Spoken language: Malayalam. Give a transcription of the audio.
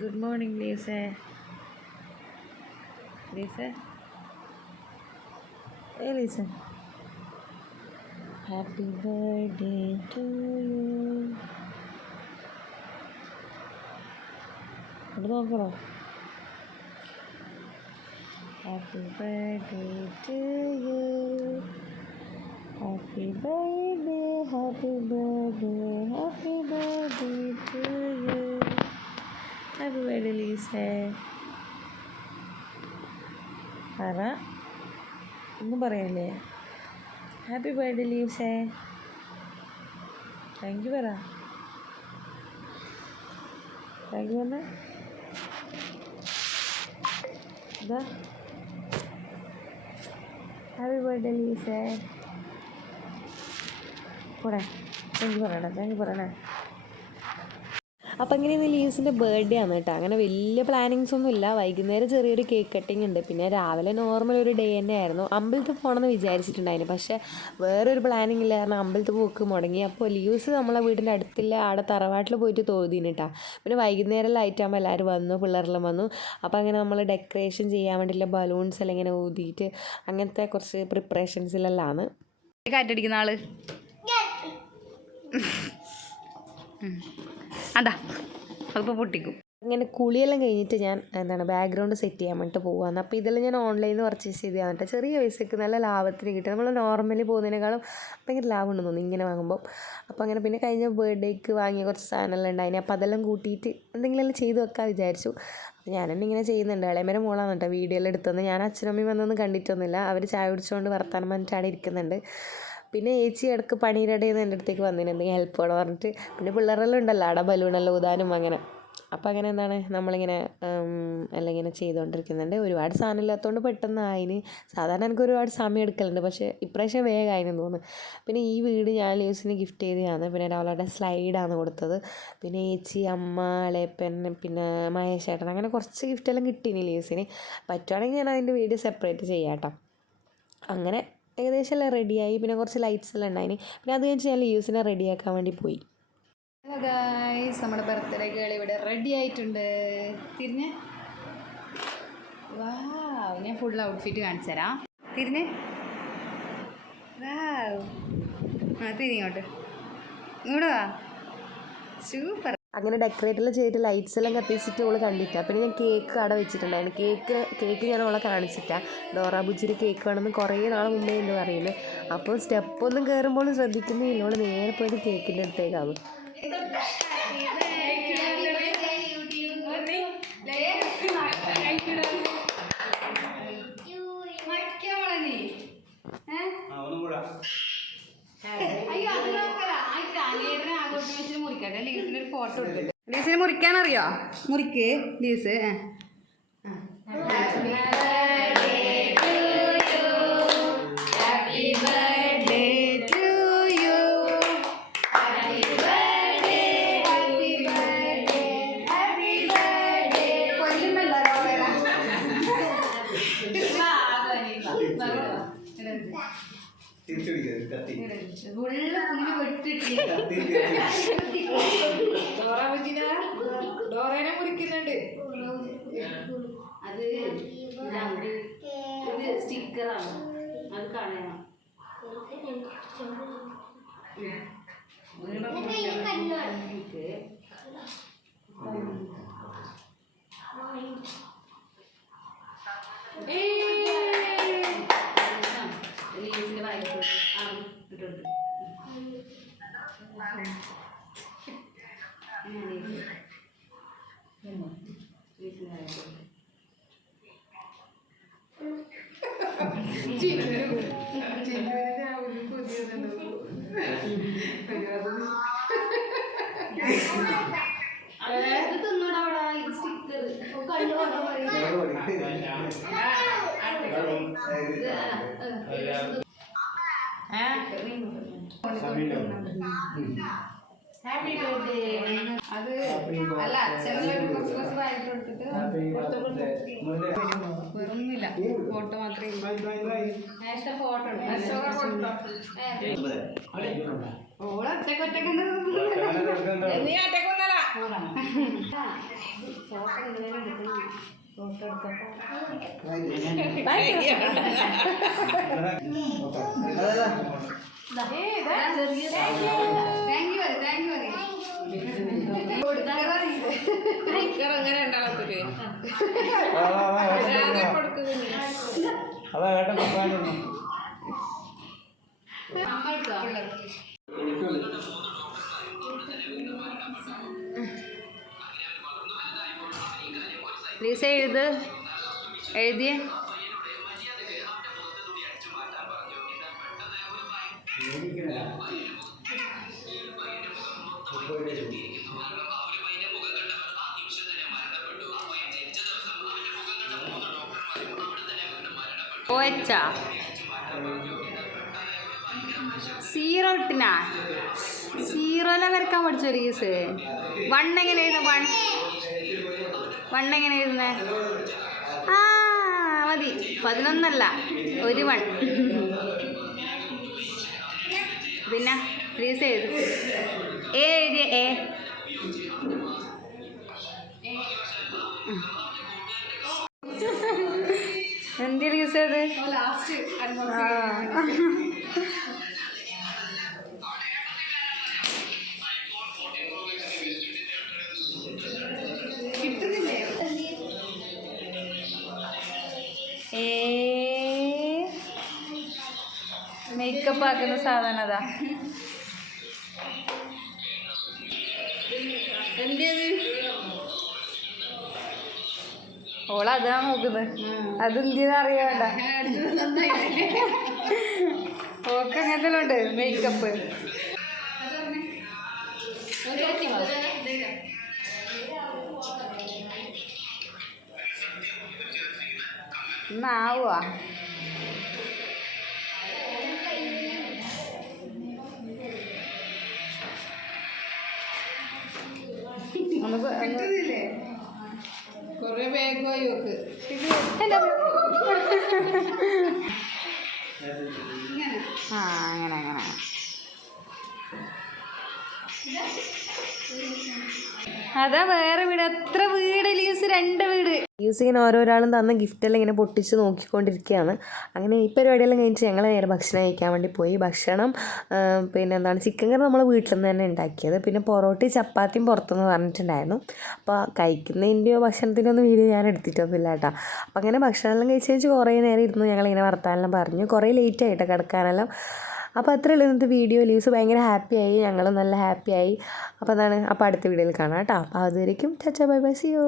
Good morning, Lisa. Lisa? Hey, Lisa. Happy birthday to you. നോക്കണോ? Happy birthday to you. Happy birthday, happy birthday, happy birthday to you. Happy birthday, Lisa. പറ, ഒന്നും പറയല്ലേ? ഹാപ്പി ബർത്ത്ഡേ ലീവ്സേ. താങ്ക് യു പറ. താങ്ക് യു പറഞ്ഞ ഇതാ. ഹാപ്പി ബർത്ത്ഡേ ലീവ്സേ. പോടെ, താങ്ക് യു പറയണേ, താങ്ക് യു പറയണേ. അപ്പം ഇങ്ങനെ ഇന്ന് ലീവ്സിൻ്റെ ബർത്ത്ഡേ ആണ് കേട്ടോ. അങ്ങനെ വലിയ പ്ലാനിങ്സ് ഒന്നും ഇല്ല. വൈകുന്നേരം ചെറിയൊരു കേക്ക് കട്ടിങ് ഉണ്ട്. പിന്നെ രാവിലെ നോർമൽ ഒരു ഡേ തന്നെ ആയിരുന്നു. അമ്പലത്തിൽ പോകണമെന്ന് വിചാരിച്ചിട്ടുണ്ടായിരുന്നു, പക്ഷേ വേറൊരു പ്ലാനിങ് ഇല്ല. കാരണം അമ്പലത്തിൽ പോക്ക് മുടങ്ങി. അപ്പോൾ ലീവ്സ് നമ്മളെ വീടിൻ്റെ അടുത്തില്ല ആടെ തറവാട്ടിൽ പോയിട്ട് തോന്നിന് കേട്ടോ. പിന്നെ വൈകുന്നേരം ലൈറ്റ് ആകുമ്പോൾ എല്ലാവരും വന്നു, പിള്ളേരെല്ലാം വന്നു. അപ്പോൾ അങ്ങനെ നമ്മൾ ഡെക്കറേഷൻ ചെയ്യാൻ വേണ്ടിയിട്ടുള്ള ബലൂൺസ് എല്ലാം ഇങ്ങനെ ഊതിയിട്ട് അങ്ങനത്തെ കുറച്ച് പ്രിപ്പറേഷൻസിലെല്ലാം. കാറ്റടിക്കുന്ന ആള് അതാ അതിപ്പോൾ പൊട്ടിക്കും. അങ്ങനെ കുളിയെല്ലാം കഴിഞ്ഞിട്ട് ഞാൻ ബാക്ക്ഗ്രൗണ്ട് സെറ്റ് ചെയ്യാൻ വേണ്ടിയിട്ട് പോകുകയാണ്. അപ്പോൾ ഇതെല്ലാം ഞാൻ ഓൺലൈനിൽ നിന്ന് പർച്ചേസ് ചെയ്തതാണ് കേട്ടോ. ചെറിയ പൈസയ്ക്ക് നല്ല ലാഭത്തിന് കിട്ടും. നമ്മൾ നോർമലി പോകുന്നതിനേക്കാളും ഭയങ്കര ലാഭം ഉണ്ടെന്ന് തോന്നുന്നു ഇങ്ങനെ വാങ്ങുമ്പോൾ. അപ്പോൾ അങ്ങനെ പിന്നെ കഴിഞ്ഞ ബർത്ത്ഡേക്ക് വാങ്ങിയ കുറച്ച് സാധനമെല്ലാം ഉണ്ടായിന്. അപ്പോൾ അതെല്ലാം കൂട്ടിയിട്ട് എന്തെങ്കിലും ചെയ്ത് വെക്കാൻ വിചാരിച്ചു. അപ്പോൾ ഞാൻ തന്നെ ഇങ്ങനെ ചെയ്യുന്നുണ്ട്. ഇളയമേരെ മോളാണ് കേട്ടോ വീഡിയോ എല്ലാം എടുത്തത്. ഞാൻ അച്ഛനമ്മയും വന്നൊന്നും കണ്ടിട്ടൊന്നുമില്ല. അവർ ചായ കുടിച്ചുകൊണ്ട് വർത്താനം പറഞ്ഞിട്ട് അവിടെ ഇരിക്കുന്നുണ്ട്. പിന്നെ ചേച്ചി ഇടയ്ക്ക് പണിയുടെ നിന്ന് എൻ്റെ അടുത്തേക്ക് വന്നതിന് എന്തെങ്കിലും ഹെൽപ്പ് വേണം പറഞ്ഞിട്ട്. പിന്നെ പിള്ളേരെല്ലാം ഉണ്ടല്ലോ അവിടെ ബലൂണെല്ലാം ഊതാനും അങ്ങനെ. അപ്പോൾ അങ്ങനെ നമ്മളിങ്ങനെ എല്ലാം ഇങ്ങനെ ചെയ്തുകൊണ്ടിരിക്കുന്നുണ്ട്. ഒരുപാട് സാധനം ഇല്ലാത്തതുകൊണ്ട് പെട്ടെന്ന് ആയിന്. സാധാരണ എനിക്ക് ഒരുപാട് സമയം എടുക്കലുണ്ട്, പക്ഷേ ഇപ്രാവശ്യം വേഗം ആയിനെന്ന് തോന്നുന്നു. പിന്നെ ഈ വീട് ഞാൻ ലീവ്സിന് ഗിഫ്റ്റ് ചെയ്തതാണ്. പിന്നെ അവളുടെ സ്ലൈഡാണ് കൊടുത്തത്. പിന്നെ ചേച്ചി, അമ്മ, ഇളയപ്പൻ, പിന്നെ മഹേഷേട്ടൻ, അങ്ങനെ കുറച്ച് ഗിഫ്റ്റെല്ലാം കിട്ടീനി ലീവ്സിന്. പറ്റുവാണെങ്കിൽ ഞാൻ അതിൻ്റെ വീഡിയോ സെപ്പറേറ്റ് ചെയ്യാം കേട്ടോ. അങ്ങനെ ഏകദേശം എല്ലാം റെഡിയായി. പിന്നെ കുറച്ച് ലൈറ്റ്സ് എല്ലാം ഉണ്ടായിന്. പിന്നെ അത് കഴിഞ്ഞ് ഞാൻ ലീവ്സിനെ റെഡിയാക്കാൻ വേണ്ടി പോയി. ഹലോ ഗായ്സ്, നമ്മുടെ ബർത്ത്ഡേ ഗേൾ ഇവിടെ റെഡി ആയിട്ടുണ്ട്. തിരിഞ്ഞ് വാ, ഞാൻ ഫുൾ ഔട്ട്ഫിറ്റ് കാണിച്ചു തരാം. തിരിഞ്ഞ് തിരിങ്ങോട്ട് ഇങ്ങോട്ട് വാ. സൂപ്പർ. അങ്ങനെ ഡെക്കറേറ്റെല്ലാം ചെയ്തിട്ട് ലൈറ്റ്സ് എല്ലാം കത്തിച്ചിട്ട് അവൾ കണ്ടിട്ടാണ്. പിന്നെ ഞാൻ കേക്ക് അവിടെ വെച്ചിട്ടുണ്ടായിരുന്നു. കേക്ക് ഞാൻ അവളെ കാണിച്ചിട്ടാണ്. ഡോറ ബുജിയുടെ കേക്ക് വേണമെന്ന് കുറേ നാളെ മുമ്പേ എന്ന് പറയുന്നത്. അപ്പോൾ സ്റ്റെപ്പൊന്നും കയറുമ്പോഴും ശ്രദ്ധിക്കുന്നില്ല. അവൾ നേരെ പോയിട്ട് കേക്കിൻ്റെ അടുത്തേക്കാവും. ലീസിന് മുറിക്കാനറിയോ? മുറിക്ക് ലീസ്. ഡോറേനെ മുറിക്കുന്നുണ്ട്. അത് സ്റ്റിക്കറാണ്, അത് കളയണം. അത് അല്ല, അച്ഛനും കുറച്ച് വായിട്ട് കൊടുത്തിട്ട് വെറുന്നില്ല. ഫോട്ടോ മാത്രമേ നേരത്തെ ഫോട്ടോ ഓളൊറ്റക്കൊറ്റക്ക് നീ ഒറ്റക്കൊന്നല്ല അതാ ഏട്ടൻ ലീസ എഴുതിയ ഓച്ചാ സീറോ ഇട്ടിനാ സീറോയിലെ വരക്കാൻ പഠിച്ചോ ലീസ്. വൺ എങ്ങനെ എഴുതുന്ന വൺ എങ്ങനെ എഴുതുന്നേ? ആ മതി, 11 ഒരു വൺ. പിന്നെ ലീസ് എഴുതും. എ എഴുതിയ എ എന്ത് ലീസ് ചെയ്ത് മേക്കപ്പ് ആക്കുന്ന സാധനം അതാ. ഓളതാ നോക്കുന്നത്. അതെന്തിനാ അറിയാണ്ട ഓക്ക് അങ്ങനത്തെ ഉണ്ട് മേക്കപ്പ്. എന്നാവുക കൊറേ വേഗമായി നോക്ക്. ആ അങ്ങനെ അങ്ങനെ അതാ വേറെ വീട്. എത്ര വീട് ലീസ്? 2 വീട്. ലീസ് ഇങ്ങനെ ഓരോരാളും തന്ന ഗിഫ്റ്റെല്ലാം ഇങ്ങനെ പൊട്ടിച്ച് നോക്കിക്കൊണ്ടിരിക്കുകയാണ്. അങ്ങനെ ഈ പരിപാടിയെല്ലാം കഴിഞ്ഞിട്ട് ഞങ്ങൾ നേരെ ഭക്ഷണം കഴിക്കാൻ വേണ്ടി പോയി. ഭക്ഷണം പിന്നെ എന്താണ്, ചിക്കൻ കറി നമ്മൾ വീട്ടിൽ നിന്ന് തന്നെ ഉണ്ടാക്കിയത്. പിന്നെ പൊറോട്ടയും ചപ്പാത്തിയും പുറത്തുനിന്ന് പറഞ്ഞിട്ടുണ്ടായിരുന്നു. അപ്പോൾ കഴിക്കുന്നതിൻ്റെയോ ഭക്ഷണത്തിൻ്റെ ഒന്നും വീഡിയോ ഞാൻ എടുത്തിട്ടൊന്നുമില്ല കേട്ടോ. അപ്പോൾ അങ്ങനെ ഭക്ഷണമെല്ലാം കഴിച്ച് കുറേ നേരം ഇരുന്നു. ഞങ്ങളിങ്ങനെ വർത്താനെല്ലാം പറഞ്ഞു. കുറേ ലേറ്റ് ആയിട്ടോ കിടക്കാനെല്ലാം. അപ്പോൾ അത്രയുള്ളൂ ഇന്നത്തെ വീഡിയോ. ലീവ്സ് ഭയങ്കര ഹാപ്പിയായി, ഞങ്ങളും നല്ല ഹാപ്പിയായി. അപ്പോൾ അതാണ്. അപ്പോൾ അടുത്ത വീഡിയോയിൽ കാണാം കേട്ടോ. അപ്പോൾ അതുവരേക്കും ചാച്ചാ ബൈ ബൈ, സി യു.